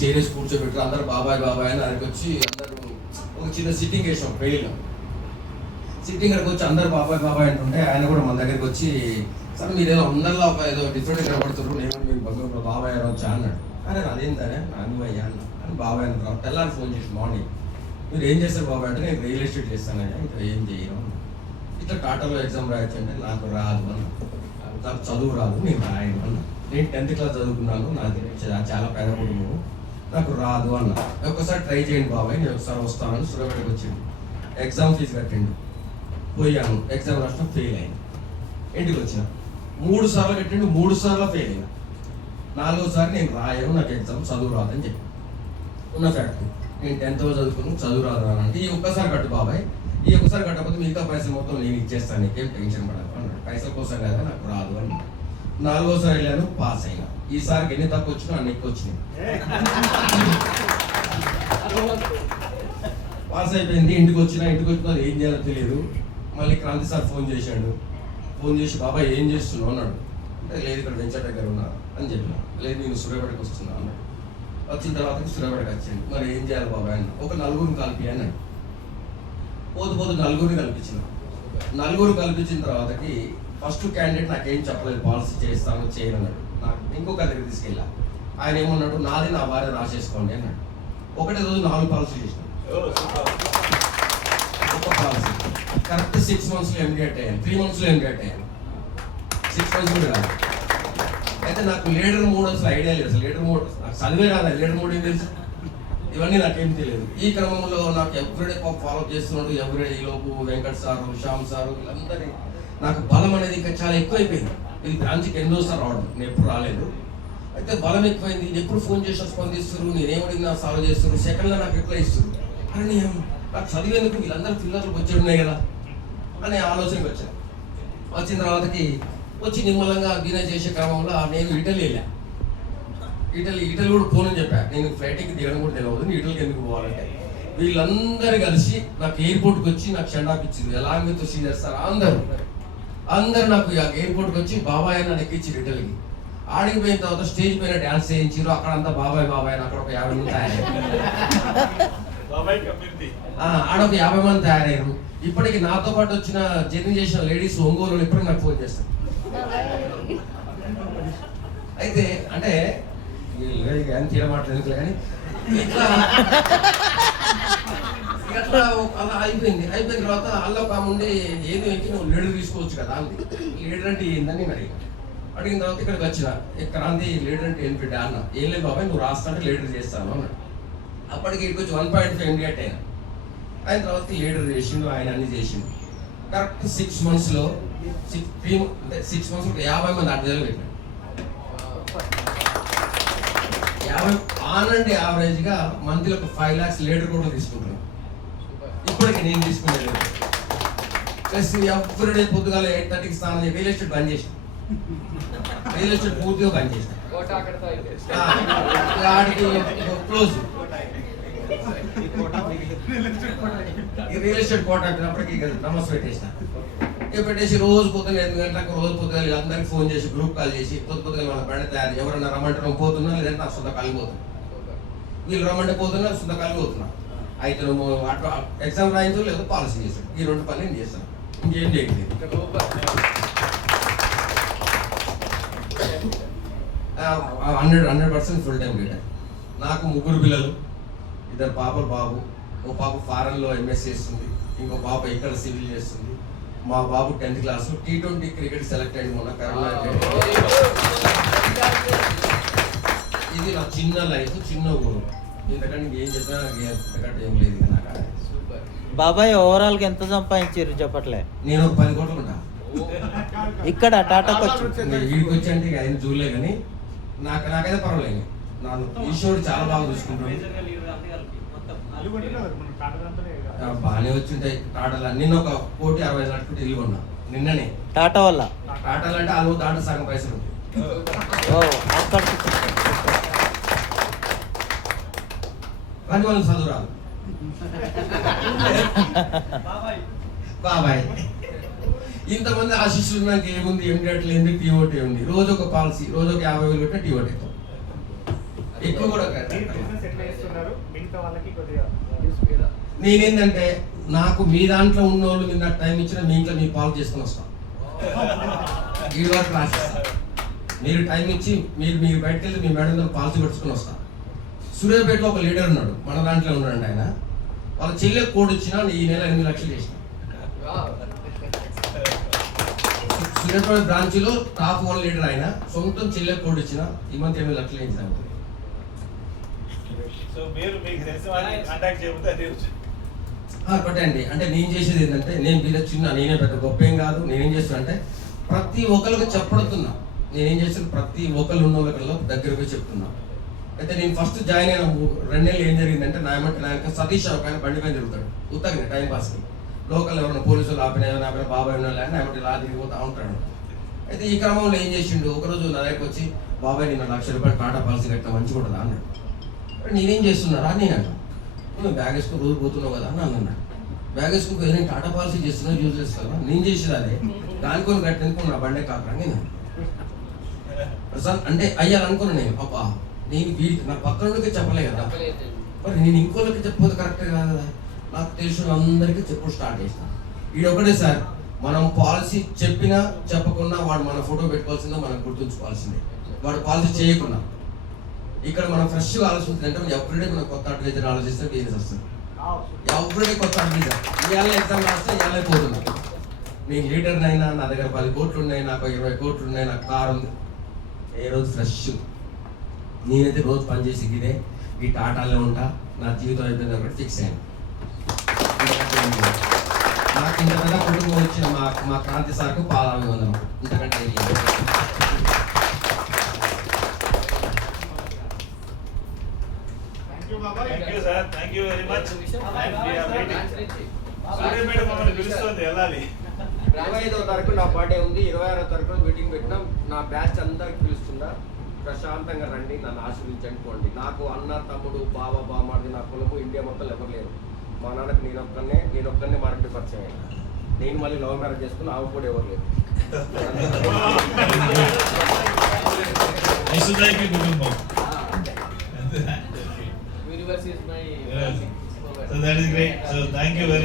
Chair వేసి కూర్చోబెట్టారు. అందరు బాబాయ్ బాబాయ్ అని ఆయనకి వచ్చి అందరూ ఒక చిన్న సిట్టింగ్ వేసాం పెళ్ళిలో. సిట్టింగ్ అక్కడికి వచ్చి అందరు బాబాయ్ బాబాయ్ అంటుంటే ఆయన కూడా మన దగ్గరికి వచ్చి సరే మీరు ఏదో అందరిలో ఒక ఏదో డిఫరెంట్ కనబడుతున్నారు, నేను మీరు బంధువులు బాబాయ్ వచ్చా అన్నాడు. అరే అదేంటనే అనువయ్యా అన్న అని బాబాయ్ అన్నారు. తెల్లారి ఫోన్ చేసి మార్నింగ్ మీరు ఏం చేస్తారు బాబాయ్ అంటే నేను రియల్ ఎస్టేట్ చేస్తానయ్యా, ఇంకా ఏం చేయను. ఇట్లా టాటాలో ఎగ్జామ్ రాయొచ్చు అంటే నాకు రాదు అన్న, నాకు చదువు రాదు, నేను రాయను అన్న. నేను 10th క్లాస్ చదువుకున్నాను, నాకు చాలా పేద కుటుంబం, నాకు రాదు అన్న. ఒక్కసారి ట్రై చేయండి బాబాయ్, నేను ఒకసారి వస్తానని సూర్యాపేటకి వచ్చింది. ఎగ్జామ్ ఫీజు కట్టిండు, పోయాను. ఎగ్జామ్ రాష్ట్రం ఫెయిల్ అయింది. ఇంటికి వచ్చిన 3 సార్లు కట్టిండు, 3 సార్లు ఫెయిల్ అయినా. 4వసారి నేను రాయను, నాకు ఎగ్జామ్ చదువు రాదని చెప్పి ఉన్న ఫ్యాక్ట్. నేను 10th చదువుకున్నాను, చదువు రాదు అంటే ఈ ఒక్కసారి కట్టు బాబాయ్, ఈ ఒక్కసారి కట్టకపోతే మిగతా పైసలు మొత్తం నేను ఇచ్చేస్తాను, నీకేం టెన్షన్ పడదు అన్నాడు. పైసల కోసం కదా నాకు రాదు అని. 4వసారి వెళ్ళాను, పాస్ అయినా. ఈసారికి ఎన్ని తక్కువ వచ్చినా అన్ని ఎక్కువ వచ్చినాయి. పాస్ అయిపోయింది. ఇంటికి వచ్చినా ఏం చేయాలో తెలియదు. మళ్ళీ క్రాంతి సార్ ఫోన్ చేశాడు. ఫోన్ చేసి బాబాయ్ ఏం చేస్తున్నావు అన్నాడు. అంటే లేదు ఇక్కడ వెంచర్ దగ్గర ఉన్నా అని చెప్పిన. లేదు నేను సూర్యాపేటకి వస్తున్నా అన్నాడు. వచ్చిన తర్వాత సూర్యాపేటకి వచ్చాను. మరి ఏం చేయాలి బాబాయ్ అన్న. ఒక 4గురిని కలిపి అన్నాడు. పోతు 4గురిని కల్పించిన. 4గురు కల్పించిన తర్వాతకి ఫస్ట్ క్యాండిడేట్ నాకేం చెప్పలేదు, పాలసీ చేస్తాను చేయను అన్నాడు. నాకు ఇంకొక దగ్గర తీసుకెళ్ళా. ఆయన ఏమన్నాడు, నాది నా భార్య రాసేసుకోండి అన్నాడు. ఒకటే రోజు 4 పాలసీ చేసినాడు. ఒక పాలసీ కరెక్ట్ 6 monthsలో ఎండియేట్ అయ్యాను, 3 monthsలో ఎండియేట్ అయ్యాను. 6 months కూడా కాదు. అయితే నాకు లీడర్ మోడ్ అసలు ఐడియా లేదు. అసలు లీడర్ మోడ్ నాకు చదివే రాదా, లీడర్ మోడ్ ఏం తెలుసు, ఇవన్నీ నాకేం తెలియదు. ఈ క్రమంలో నాకు ఎవ్రీడే ఫాలో చేస్తున్నాడు. ఎవ్రీడే ఈలోపు వెంకట్ సారు, శ్యామ్ సారు, వీళ్ళందరినీ నాకు బలం అనేది ఇంకా చాలా ఎక్కువైపోయింది. ఇది బ్రాంచ్కి ఎన్నోసార్లు రావడం, నేను ఎప్పుడు రాలేదు. అయితే బలం ఎక్కువైంది. ఎప్పుడు ఫోన్ చేసి స్పందిస్తారు, నేనేమడిగినా సాల్వ్ చేస్తారు, సెకండ్లో నాకు రిప్లై ఇస్తారు. అని నాకు చదివేందుకు వీళ్ళందరూ పిల్లలు వచ్చి ఉన్నాయి కదా అనే ఆలోచనకి వచ్చాను. వచ్చిన తర్వాతకి వచ్చి నిమ్మలంగా అధ్యయనం చేసే క్రమంలో నేను ఇటలీ వెళ్ళా. ఇటలీ కూడా పోనని చెప్పా. నేను ఫ్లైట్కి దిగడం కూడా తెలియదు, ఇటలీకి ఎందుకు పోవాలంటే వీళ్ళందరూ కలిసి నాకు ఎయిర్పోర్ట్కి వచ్చి నాకు షెండాప్ ఇచ్చింది. ఎలా మీతో సీజేస్తారు అందరూ నాకు ఎయిర్పోర్ట్కి వచ్చి బాబాయ్ అని ఎక్కించారు. ఇటలీకి ఆడికి పోయిన తర్వాత స్టేజ్ పైన డ్యాన్స్ చేయించారు. అక్కడంతా బాబాయ్ బాబాయ్ అక్కడ ఒక 50 మంది తయారయ్యారు. ఆడ ఒక 50 మంది తయారయ్యారు. ఇప్పటికి నాతో పాటు వచ్చిన జర్నీ చేసిన లేడీస్ ఒంగోలు ఇప్పటికి నాకు ఫోన్ చేస్తారు. అయితే అంటే తీరమాటలేదు కానీ ఇట్లా అలా అయిపోయింది తర్వాత అల్ల ఒక ఉండి ఏది ఎక్కి నువ్వు లీడర్ తీసుకోవచ్చు కదా అంది. లీడర్ అంటే ఏందని నేను అడిగిన తర్వాత ఇక్కడికి వచ్చిన. క్రాంతి లీడర్ అంటే ఏం బిడ్డ అన్న. ఏం లేదు బాబాయ్ నువ్వు రాస్తా లీడర్ చేస్తాను అన్నాడు. అప్పటికి ఇక్కడికి వచ్చి 1.5 ఎండియేట్ అయినా. ఆయన తర్వాత లీడర్ చేసిండు, ఆయన అన్ని చేసిండు. కరెక్ట్ 6 monthsలో 6 months 50 మంది అడ్డలు పెట్టాడు. 50 ఆన్ అండ్ యావరేజ్గా మంత్లీ ఒక 5 lakhs లీడర్ కూడా తీసుకుంటున్నాను. ఇప్పటికి నేను తీసుకునేది ప్లస్ ఎవ్రీడే పొద్దుగాల 8:30కి స్నానం చేసి రియల్ ఎస్టేట్ బంద్ చేసిన. రియల్ ఎస్టేట్ పూర్తిగా బంద్ చేసిన. ఆడికి క్లోజ్. రియల్ ఎస్టేట్ కోట అయినప్పటికీ నమస్తే పెట్టేసిన. ఇక పెట్టేసి రోజు పొద్దున్న 8 గంటలకు రోజు పొద్దుగా వీళ్ళందరికీ ఫోన్ చేసి గ్రూప్ కాల్ చేసి పొద్దుగా మన బండి తయారు ఎవరన్నా రమ్మంటే పోతున్నా, లేదంటే నా సొంత కలిగిపోతున్నా. వీళ్ళు రమ్మంటే పోతున్నా, సొంత కలిగిపోతున్నా. అయితే నువ్వు అటు ఎగ్జామ్ రాయించు లేదా పాలసీ చేస్తాను. ఈ 2 పనులు నేను చేస్తాను, ఇంకేం చేయట్లేదు. 100% ఫుల్ టైం లీడర్. నాకు 3 పిల్లలు, 2 పాపలు. బాబు ఓ పాప ఫారెన్లో ఎంఎస్ చేస్తుంది, ఇంకో పాప ఇక్కడ సివిల్ చేస్తుంది. మా బాబు 10th class T20 cricket select అయింది మొన్న కరోనా. ఇది నా చిన్న లైఫ్, చిన్న ఊరు. ఎందుకంటే ఏం చెప్పినా నాకు ఏం లేదు. బాబాయ్ ఓవరాల్ గా ఎంత సంపాదించారు చెప్పట్లే. నేను 10 కోట్లు ఉంటా ఇక్కడ టాటాకి వచ్చి వీడికి వచ్చి అంటే ఆయన చూడలే కానీ నాకైతే పర్వాలేదు. నాకు ఈశ్వరుడు చాలా బాగా చూసుకుంటాడు. బాగానే వచ్చింటాయి టాటాలు. నిన్న 1,60,00,000 ఇల్లు కొన్నా నిన్ననే టాటా వల్ల. టాటాలు అంటే వాళ్ళు దాంట్లో సగం పైసలు ఉంటాయి. కానీ వాళ్ళు చదువు రాదు. బాబాయ్ ఇంతమంది ఆశిస్సులు నాకు ఏముంది, ఎండియట్ లేదు, టీఓటీ ఉంది. రోజు ఒక పాలసీ, రోజు ఒక 50,000 పెట్టిన టీఓటీ అవుతాం. ఎక్కువ కూడా మీరు బిజినెస్ ఎట్లా చేస్తున్నారు మిగతా వాళ్ళకి కొద్దిగా నేనేంటంటే నాకు మీ దాంట్లో ఉన్న వాళ్ళు మీరు నాకు టైం ఇచ్చిన మీ ఇంట్లో మీ పాలు చేసుకుని వస్తాం ఈ వరకు రాసిస్తాను. మీరు టైం ఇచ్చి మీరు బయటకు వెళ్ళి మీ మేడం పాలసీ పెట్టుకుని వస్తాం. సూర్యాపేటలో ఒక లీడర్ ఉన్నాడు, మన దాంట్లో ఉన్నాడు ఆయన. వాళ్ళ చెల్లె కోడ్ ఇచ్చినా ఈ నెల 8 లక్షలు చేసిన. సూర్యాపేట బ్రాంచ్లో టాప్ 1 లీడర్ ఆయన, సొంతం చెల్లె కోడ్ ఇచ్చిన ఈ మంత్ 8 లక్షలు చేసిన. సో మీరు మీకు తెలిసిన వాళ్ళని కాంటాక్ట్ చేయకపోతే అది కొట్టండి. అంటే నేను చేసేది ఏంటంటే, నేను వీళ్ళ చిన్న, నేనే పెద్ద గొప్ప ఏం కాదు. నేనేం చేస్తున్నా అంటే ప్రతి ఒక్కరికి చెప్పడుతున్నా. నేనేం చేస్తున్నా, ప్రతి ఒక్కరు ఉన్న వాళ్ళలో దగ్గరకు పోయి చెప్తున్నా. అయితే నేను ఫస్ట్ జాయిన్ అయిన 2 నెలలు ఏం జరిగిందంటే, నాయక సతీష్ ఒక ఆయన బండి పైన తిరుగుతాడు ఉత్తగా టైం పాస్కి. లోకల్ ఎవరైనా పోలీసులు ఆపినా బాబాయ్ ఉన్న నాయమటి ఇలా తిరిగిపోతూ ఉంటాడు. అయితే ఈ క్రమంలో ఏం చేసిండు, ఒకరోజు నా దగ్గరకు వచ్చి, బాబాయ్ నిన్న 1 లక్ష రూపాయలు టాటా పాలసీ కట్టినా మంచిగా ఉంటుందా అన్నాడు. నేనేం చేస్తున్నారా అని నేను అన్నా. నువ్వు బ్యాగ్ వేసుకుని రోజు పోతున్నావు కదా అని అన్నా. బ్యాగ్ వేసుకుని నేను టాటా పాలసీ చేస్తున్నావు, యూజ్ చేస్తాను. నేను చేసేది అదే, దానికొని కట్టేందుకు నా బండే కాకరా నేను అంటే అయ్యాలనుకున్నా. నేను అబ్బా నేను నా పక్కనోడికి చెప్పలే కదా, మరి నేను ఇంకోళ్ళకి చెప్పదు కరెక్ట్ కాదు కదా. నాకు తెలిసిన అందరికీ చెప్పుడు స్టార్ట్ చేసిన. ఒకటే సార్, మనం పాలసీ చెప్పినా చెప్పకుండా వాడు మన ఫోటో పెట్టుకోవాల్సిందో మనం గుర్తుంచుకోవాల్సిందే. వాడు పాలసీ చేయకుండా ఇక్కడ మనం ఫ్రెష్గా ఆలోచించాలంటే మనం ఎవ్రీడే మనం కొత్త అడ్వైజర్ ఆలోచిస్తే బిజినెస్ వస్తుంది. ఎవ్రీడే కొత్త అడ్వైజర్. ఇవాళ ఎగ్జామ్ రాస్తే ఇవాళ పోతున్నాం. నేను లీడర్నైనా, నా దగ్గర 10 కోట్లు ఉన్నాయి, నాకు 20 కోట్లు ఉన్నాయి, నాకు కారు ఉంది. ఏ రోజు ఫ్రెష్. నేనైతే రోజు పనిచేసి ఇదే ఈ టాటాలో ఉంటా. నా జీవితం అయిపోయింది ఒకటి ఫిక్స్ అయ్యాను. నాకు ఇంత పెద్ద కుటుంబం వచ్చిన మా క్రాంతి సార్కు పాదాభివందనం. ఇంతకంటే thank you sir, thank you very much. Suryapet మమ్మల్ని పిలుస్తుంది, వెళ్ళాలి. 25వ తారీఖు నా బర్త్డే ఉంది, 26వ తారీఖు మీటింగ్ పెట్టినాం. నా బ్యాచ్ అందరికి పిలుస్తుందా, ప్రశాంతంగా రండి, నన్ను ఆశీర్వించండి పోండి. నాకు అన్న, తమ్ముడు, బావ, బామార్ది, నా కులము ఇండియా మొత్తం ఎవరు లేరు. మా నాన్నకి నేను ఒక్కనే మా ఇంటి పరిచయం అయ్యాను. నేను మళ్ళీ లవ్ మ్యారేజ్ చేసుకుని ఆవు కూడా ఎవరు లేరు. కుటుంబం. So that is great. So thank you very much.